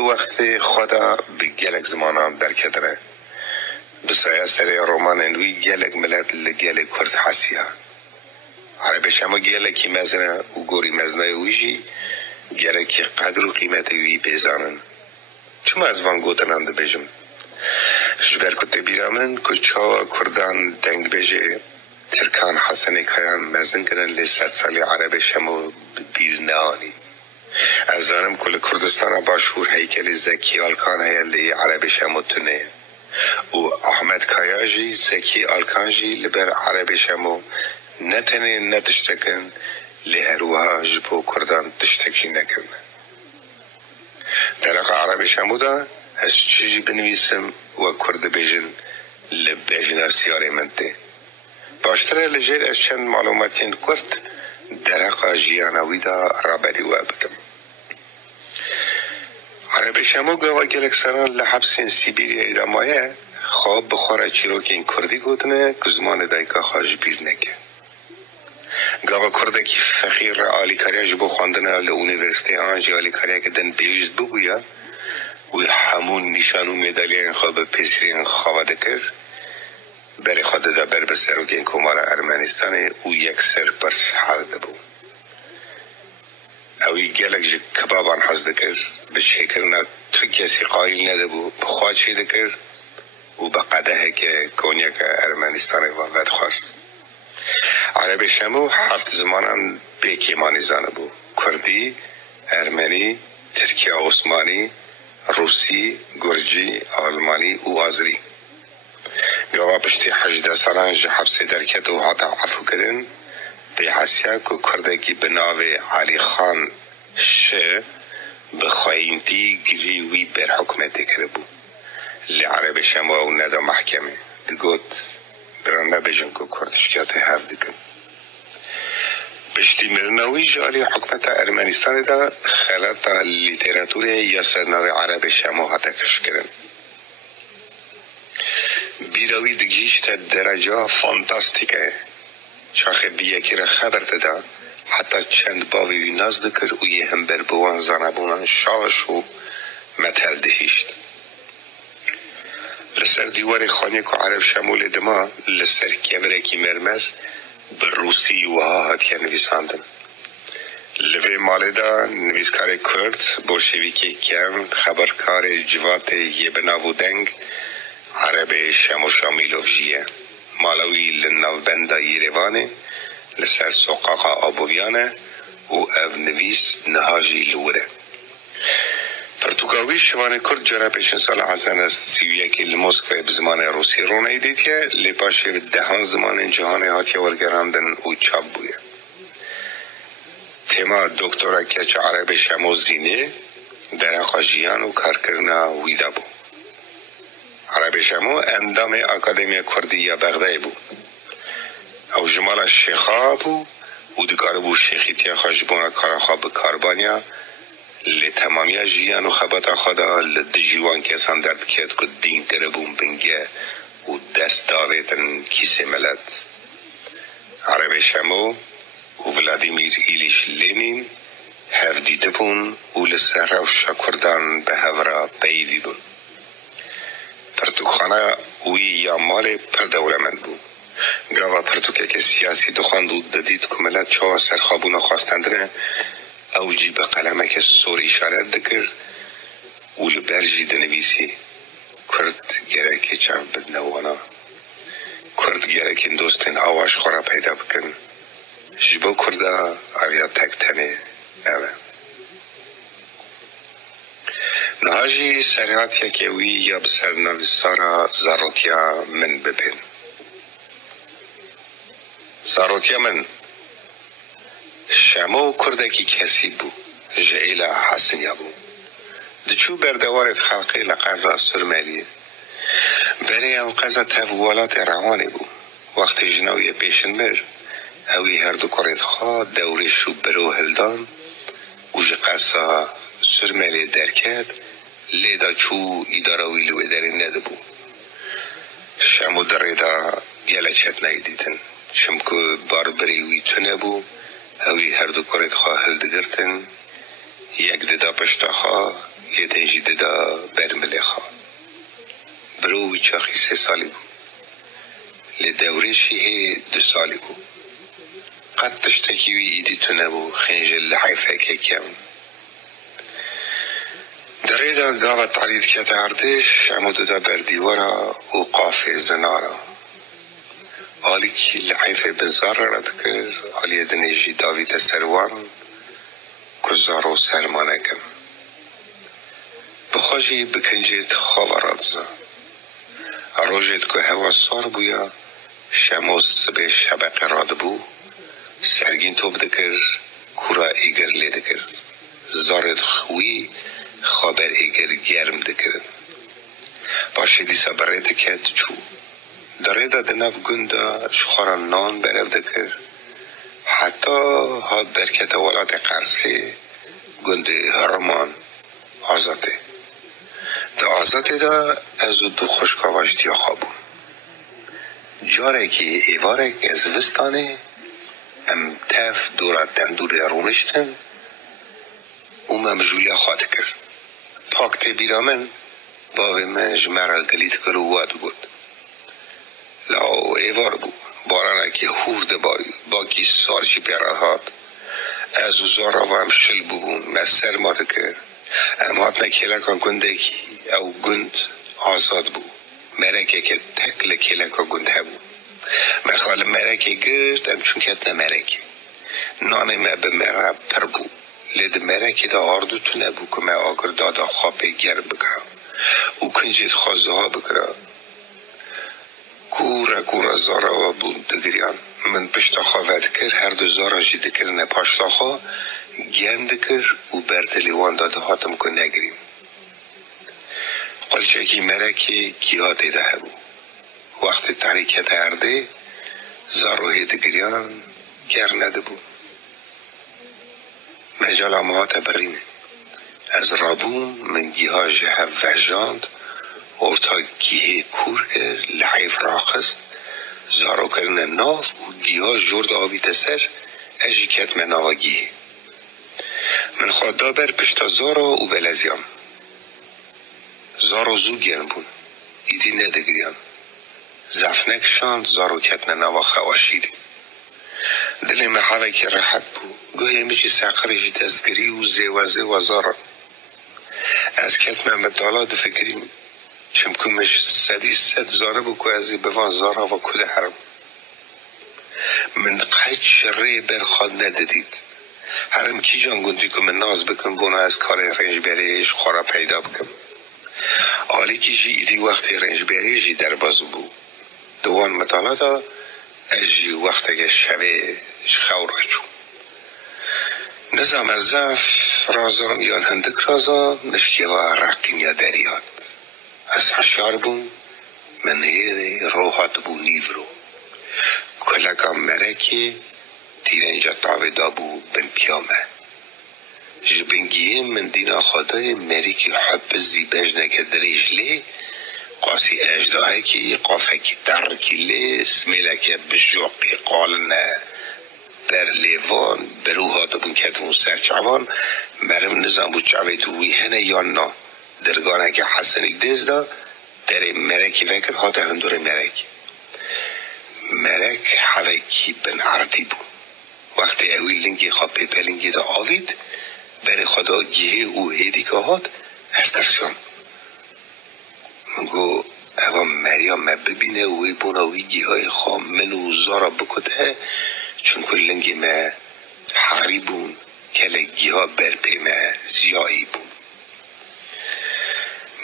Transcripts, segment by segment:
دو وقت خدا به گلک زمانان در کدره بسایه سری رومان انوی گلک ملت لگلک کرد حسیه عربش اما گلکی مزنه و گوری مزنه ویجی گلکی قدر و قیمت وی بیزانن چون از وان گوتنان ده بیجم جبر کتی بیرامن که چاوا کردان دنگ بیجه ترکان حسنی کهان مزن کنن لی 100 سالی عربش همو بیر نهانی از آنم کل کردستان باشور هیکل زکی آلکان هیا لی عربش همو تونه و احمد کایاجی زکی آلکانجی لبر عربش همو نتنه نتشتکن لی هروها جبو کردان تشتکی نکن درق عربش همو دا از چیزی بنویسم و کرد بیجن لبیجن ارسیاری منده باشتره لجیر از چند معلوماتین کرد درق جیانوی دا رابری و بکم عربش همو گوا گلک سران لحبسین سیبیری ایدامایه خواب بخوره چیرو که این کردی گوتنه که زمان دایکا خواهش بیر نگه گوا کرده که فقیر آلی کاریا جبو خواندنه لونیورسیته آنجی آلی کاریا که دن بیویز بگویا و همون نشان و مدالی خواب پیسرین خواهده کرد برای خود دا بر بسر و که این کمار ارمنستان او یک سر پرس حال دبو اوی گلک جه کبابان حز دکر به شکرنا تو کسی قایل ندبو بخواد چی دکر و به قده که کنیک ارمنستان وقت خواست عرب شمو 7 زمانان بیکیمانی زانه بو کردی، ارمنی، ترکیه عثمانی، روسی، گرجی، آلمانی و آذری گوا پشتی 18 سالان جه حبسی درکت و حتا عفو کردن به حسیه که کردگی به ناو علی خان شه به خواهینتی گیری وی بر حکمتی کرده بود لعرب شما و ندا محکمه دگوت برانده بجن که کردشکیات هف دکن پشتی مرنوی جالی حکمت ارمنستان دا خلط لیتراتور یا سرناو عرب شما حتا کش کرن بیروی دگیشت درجه فانتاستیکه شاخه بیکی را خبر داده حتی چند باوی نزد کرد و یه هم بر بوان زنبونان شاش و متل دهیشت لسر دیوار خانه که عرب شمول دما لسر کبرکی مرمر به روسی و ها هاتیه نویساندن لوی مالدا نویسکار کرد بولشویکی کم خبرکار جوات یه بناو دنگ عرب شمو شامیلوف جیه مالوی لنوبنده یریوانه لسر سقاق آبویانه و او نویس نهاجی لوره پرتوگاوی شوانه کرد جرا پیشن سال حسن از 31 لمسکو بزمان روسی رو نیدیتیه لپاشه دهان زمان جهان هاتیه ورگراندن و چاب بویه تیما دکتورا کچ عرب شمو زینه در اقاجیان و کارکرنا ویدا بو عرب شمو اندام اکادمی کردی یا بغدای بو او جمال شیخا بو و دکار بو شیخیتی خاشبون کارخواب کاربانیا لی تمامی جیان و خبات خدا لدجیوان کسان درد کد که دین کربون بنگه و دست داویتن کیسه ملت عرب شمو و ولادیمیر ایلیش لینین هف دیده بون و لسر و شکردان به هورا پیدی بون پرتوخانه اوی یا مال پردولمند بود گاوا پرتوکه که سیاسی دخواند و ددید که ملت چه سرخابون خواستندره او جی به قلمه که سور اشارت دکر و لبرجی دنویسی کرد گره چم بدنوانا کرد گره که دوستین آواش خورا پیدا بکن جبو کرده آویا تکتنه اوه نهاجی سریعاتیا که وی یا بسر نویسارا زاروتیا من ببین زاروتیا من شمو کرده کی کسی بو جعیلا حسنیا بو دچو بردوارت خلقی لقضا سرمالیه برای او قضا تفوالات روانی بو وقت جنوی پیشن مر اوی هر دو کرد خواه دوری شو برو هلدان و جقصا سرمالی درکت لیدا چو ایداراوی لوی داری ندبو شمو دریدا یلچت نگدیدن چمکو باربری وی تو نبو اوی هر دو کرد خواه هلدگرتن یک ددا پشتا خواه یه تنجیده دا برمله خواه برو چاخی 3 سالی بود لدوره شیه 2 سالی بود قد تشتكي ايدي تنبو خنجل لحيفة كيكم دريدا قاوة تعريض كتا عردش عمودو دا برديورا وقافة زنارا آليكي لحيفة بنزارة ردكر آلي دنجي داوي تسروان كزارو سرمانكم بخواجي بكنجيت خواراتزا روجت که هوا سار بویا شموز سبه شبق راد بو سرگین توب دکر کورا ایگر لی دکر زارد خوی خابر ایگر گرم دکر باشه دیسا برای دکت چو داره دا دنف گنده شخورا نان برف دکر حتی ها درکت ولاد قرصه گنده هرمان آزاده دا آزاده دا از دو خوشکاواش دیا خوابون جاره که ایواره از وستانه ام تف دورت دندور رونشتن اومم جولیا خواهد کرد پاکت بیرامن باوی من جمعه گلیت کرو واد بود لاو ایوار بود بارانه که هورده با کی سارچی پیران هاد از زارا و هم شل ببون مستر ماده کرد ام هات نکیلکا گندگی او گند آزاد بود مرکه که تکل کیلکا گنده بود مخال مرکه گرد ام چون کت نمرکه نانه ما به مرک پر بود لید مرکه دا آردو تو نبود که ما آگر دادا خوابه گرم بگرم او کنجید خوازه ها بگرم کورا زارا و بود دگریان من پشتا خواهد کرد هر دو زارا جیده کرنه پاشتا خواه گرم دکر و برتلیوان داده هاتم که نگریم قلچه کی مرکی کیا دیده بود وقت تحریکت ارده زاروه دگریان گر نده بود مجال آمهات برینه از رابون من گیها جه وجاند ارتا گیه کور کرد لحیف راقست زارو کرن ناف و گیها جرد آبی تسر اجی کت من آوا گیه من خواد دا بر پشتا زارا و بلزیام زارو زو گرم بون ایدی ندگریان زفنک شاند زارو کتن نوا خواشیری دل محاوه که راحت بود گوه میشی سقرشی دستگری و زیوازه و زارا از کتن مدالا دفکریم چمکومش 100 زاره بو که ازی بوان زارا و کده حرم من قید شره برخواد ندادید حرم کی جان گندی که من ناز بکن بونا از کار رنج بریش خورا پیدا بکن آلی که جی ایدی وقتی رنج بریشی در بازو بود دوان مطالعه اجی وقت که شبه خورا چون نظام الزف رازان یا هندک رازان نشکی و رقیم یا دریات از حشار بون من هیره روحات بون نیورو کلکا مرکی تیر اینجا تاوی دابو بن پیامه جبنگیه من دینا خدای مریکی حب زیبش نگه دریج لی قاسی اجداهی که قافه که درکی لی سمیله که بشوقی قالنه بر لیوان بروها دبون کتمون سرچوان مرم نظام بود چاوی دوی هنه یا نا درگانه که حسنی دزدا در مرکی وکر ها ده هندور مرک حوکی بن عرضی بود وقتی اوی لنگی خواه پیپلنگی دا آوید بر خدا گیه او هیدی که هاد استرسیان منگو اوا مریم ببینه وی بوناوی گیه های خواه منو زارا بکده چون کلنگی ما حری بون کلگی ها برپی ما زیایی بون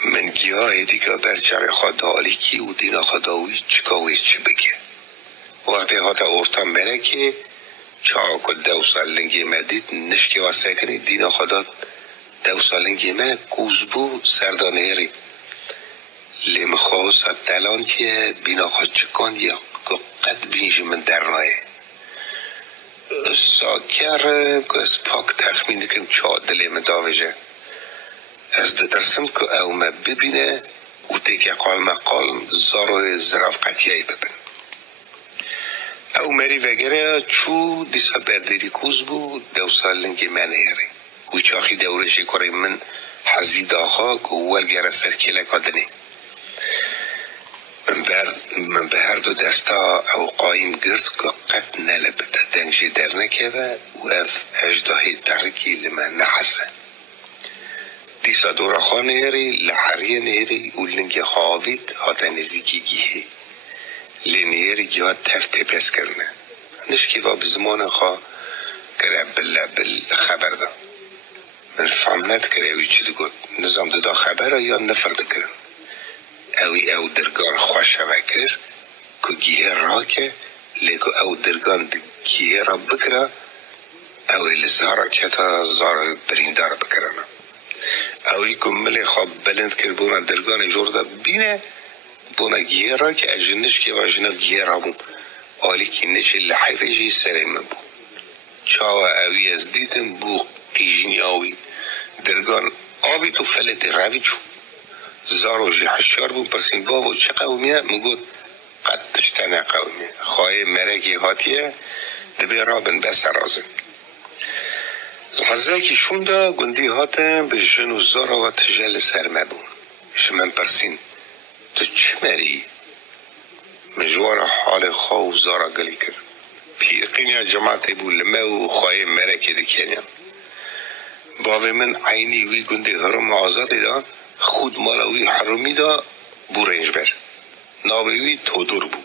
من گیه های دیگه برچم خواه دالی کی و دینا خواه داوی چکاوی چه بگه وقتی ها دا ارتا مره که چا کل 2 سال لنگی ما دید نشکی واسه کنی دینا خواه 2 سال لنگی ما کوز بو سردانه هری لیم خواه سا تلان که بینا خواه چکان یا قد بینش من درنایه ساکر که از پاک تخمین کم چا دلیم داویجه از درسم که او ما ببینه او تیک قال مقال زارو زراف قطیهی ببین او مری وگره چو دیسا بردیری کوز بود 2 سال لنگی من هیری او چاخی دورشی کاری من حزید آقا گوال گره سر کلک آدنه من به هر دو دستا او قایم گرد که قد نلبت دنجی در نکه و اف اجداهی درکی لما نحسه دیسا دورا خانه هری لحریه نهری و لنگ خواهید هاتا نزیکی گیه لنهری گیه تفت پس کرنه نشکی و بزمان خواه کرده بالخبر ده من فهمت کرده اوی چی گفت نظام دا خبره یا نفرد کرن اوی او درگان خوش شوه کرد که گیه را که لیکو او درگان گیه را بکره اوی لزارا که تا زارا بریندار بکرنه اوی که ملی خواب بلند کرد بونا درگان جورده بینه بونا گیه را که اجنش که واجنا گیه را بون آلی که نچه لحفه جی سرم بو چاوا اوی از دیدن بو قیجینی اوی درگان آبی تو فلت روی چو زارو جی حشار بون پرسین بابا چه قومیه مگود قد تشتنه قومیه خواهی مرگی هاتیه دبی رابن بس رازن لحظه که شونده گندی هاتن به جنو زارا و تجل سرمه بون شمن پرسین تو چه مری مجوار حال خواه زارا گلی کرد پیقین جماعت بو لمه و خواهی مرگی دکینیم باوی من عینی وی گندی حرم آزادی دا خود مالاوی حرمی دا بو رنج بر ناوی وی تودور بو